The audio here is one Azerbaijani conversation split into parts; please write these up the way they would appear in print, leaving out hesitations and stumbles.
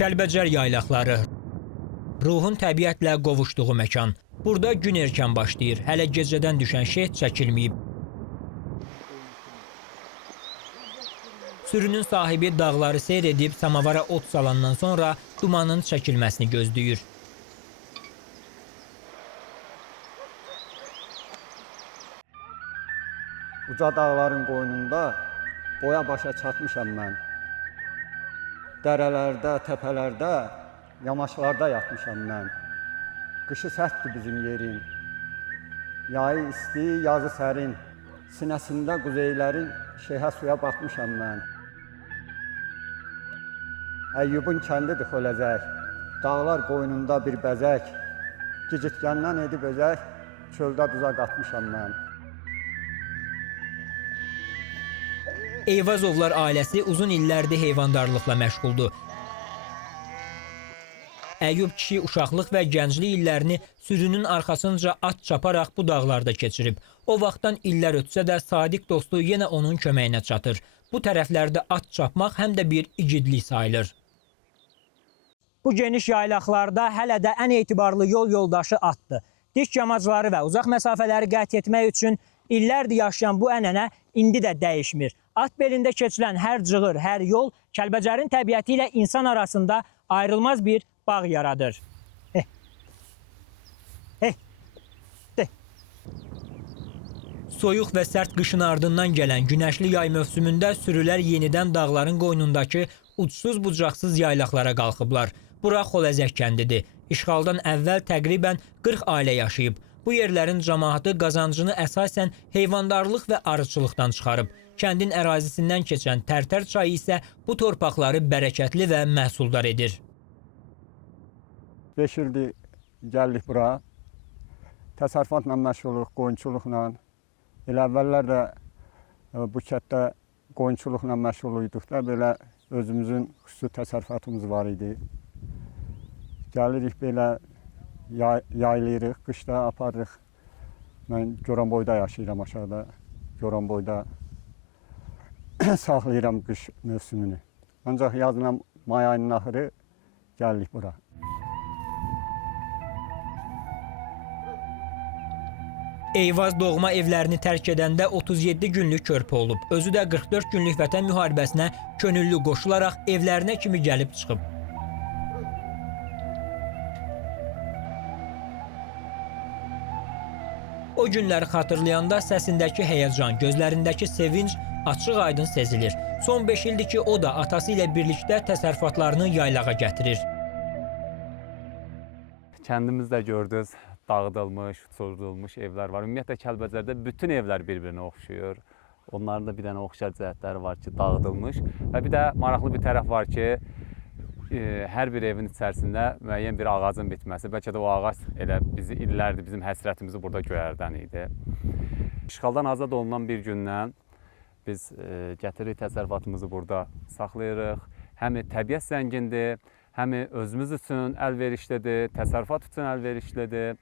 Kəlbəcər yaylaqları, ruhun təbiətlə qovuşduğu məkan. Burada gün erkən başlayır, hələ gecədən düşən şeh çəkilməyib. Sürünün sahibi dağları seyr edib samavara ot salandan sonra dumanın çəkilməsini gözləyir. Uca dağların qoynunda boya başa çatmışam mən. Dərələrdə, təpələrdə, yamaçlarda yatmışam mən. Qışı sərtdir bizim yerin, yayı isti, yazı sərin. Sinəsində quzeylərin şehə suya batmışam mən. Əyyubun kəndidir Xöləzək, dağlar qoynunda bir bəzək. Gicitkəndən edib özək, çöldə duza qatmışam mən. Eyvazovlar ailəsi uzun illərdir heyvandarlıqla məşğuldur. Əyyub kişi uşaqlıq və gənclik illərini sürünün arxasınca at çaparaq bu dağlarda keçirib. O vaxtdan illər ötsə də sadiq dostu yenə onun köməyinə çatır. Bu tərəflərdə at çapmaq həm də bir igidlik sayılır. Bu geniş yaylaqlarda hələ də ən etibarlı yol yoldaşı atdır. Dik yamacları və uzaq məsafələri qət etmək üçün illərdir yaşayan bu ənənə indi də dəyişmir. At belində keçilən hər cığır, hər yol Kəlbəcərin təbiəti ilə insan arasında ayrılmaz bir bağ yaradır. Soyuq və sərt qışın ardından gələn günəşli yay mövsümündə sürülər yenidən dağların qoynundakı uçsuz-bucaqsız yaylaqlara qalxıblar. Bura Xöləzək kəndidir. İşğaldan əvvəl təqribən 40 ailə yaşayıb. Bu yerlərin cəmaatı qazancını əsasən heyvandarlıq və arıçılıqdan çıxarıb. Kəndin ərazisindən keçən Tərtər çayı isə bu torpaqları bərəkətli və məhsuldar edir. 5 ildir gəldik bura. Təsərrüfatla məşğuluq, qoyunçuluqla. Elə əvvəllər də bu kətdə qoyunçuluqla məşğul idik də, belə özümüzün xüsusi təsərrüfatımız var idi. Gəlirik belə yaylayırıq, qışda aparırıq. Mən Goranboyda yaşayıram aşağıda. Goranboyda saxlayıram qış mövsümünü. Ancaq yazla may ayının axırı gəlirik bura. Eyvaz doğma evlərini tərk edəndə 37 günlük körpə olub. Özü də 44 günlük vətən müharibəsinə könüllü qoşularaq evlərinə kimi gəlib çıxıb. O günləri xatırlayanda səsindəki həyəcan, gözlərindəki sevinc açıq-aydın sezilir. Son 5 ildir ki, o da atası ilə birlikdə təsərrüfatlarını yaylağa gətirir. Kəndimizdə gördünüz, dağıdılmış, uçurulmuş evlər var. Ümumiyyətlə Kəlbəcərdə bütün evlər bir-birinə oxşuyur. Onların da bir dənə oxşar cəhətləri var ki, dağıdılmış. Və bir də maraqlı bir tərəf var ki, hər bir evin içərisində müəyyən bir ağacın bitməsi. Bəlkə də o ağac elə bizi illərdir, bizim həsrətimizi burada göyərdən idi. İşğaldan azad olunan bir gündən biz gətiririk təsərrüfatımızı burada saxlayırıq. Həm təbiət zəngindir, həm özümüz üçün əlverişlidir, təsərrüfat üçün əlverişlidir.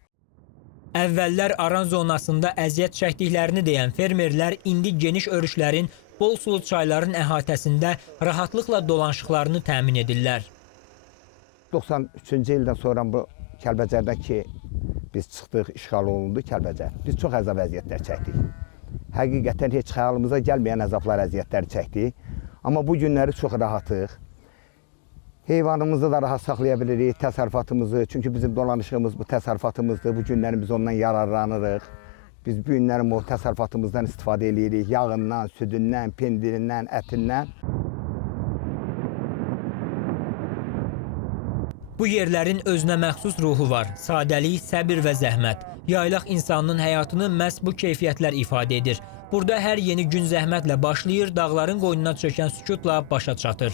Əvvəllər aran zonasında əziyyət çəkdiklərini deyən fermerlər indi geniş örüşlərin, bol sulu çayların əhatəsində rahatlıqla dolanışıqlarını təmin edirlər. 93-cü ildən sonra bu Kəlbəcərdəki biz çıxdıq, işğal olundu Kəlbəcər. Biz çox əzab əziyyətlər çəkdik. Həqiqətən heç xəyalımıza gəlməyən əzablar, əziyyətləri çəkdik. Amma bu günləri çox rahatıq. Heyvanımızı da rahat saxlaya bilirik, təsərrüfatımızı. Çünki bizim dolanışığımız bu təsərrüfatımızdır. Bu günləri biz ondan yararlanırıq. Biz bu günlərin o təsərrüfatımızdan istifadə edirik. Yağından, südündən, pendirindən, ətindən. Bu yerlərin özünə məxsus ruhu var. Sadəlik, səbir və zəhmət. Yaylaq insanının həyatını məhz bu keyfiyyətlər ifadə edir. Burada hər yeni gün zəhmətlə başlayır, dağların qoynuna çökən sükutla başa çatır.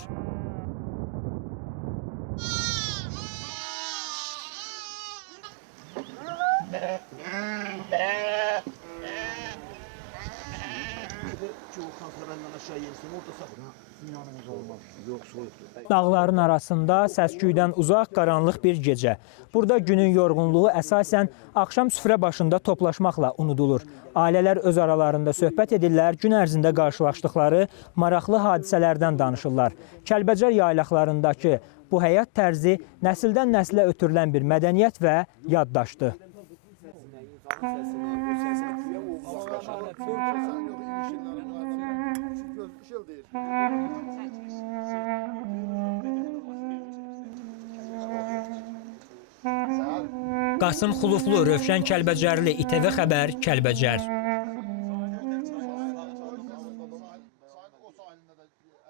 Dağların arasında səsküydən uzaq qaranlıq bir gecə. Burada günün yorğunluğu əsasən axşam süfrə başında toplaşmaqla unudulur. Ailələr öz aralarında söhbət edirlər, gün ərzində qarşılaşdıqları maraqlı hadisələrdən danışırlar. Kəlbəcər yaylaqlarındakı Bu həyat tərzi nəsildən nəslə ötürülən bir mədəniyyət və yaddaşdır. Qasım Xuluflu, Rövşən Kəlbəcərli, İTV Xəbər, Kəlbəcər.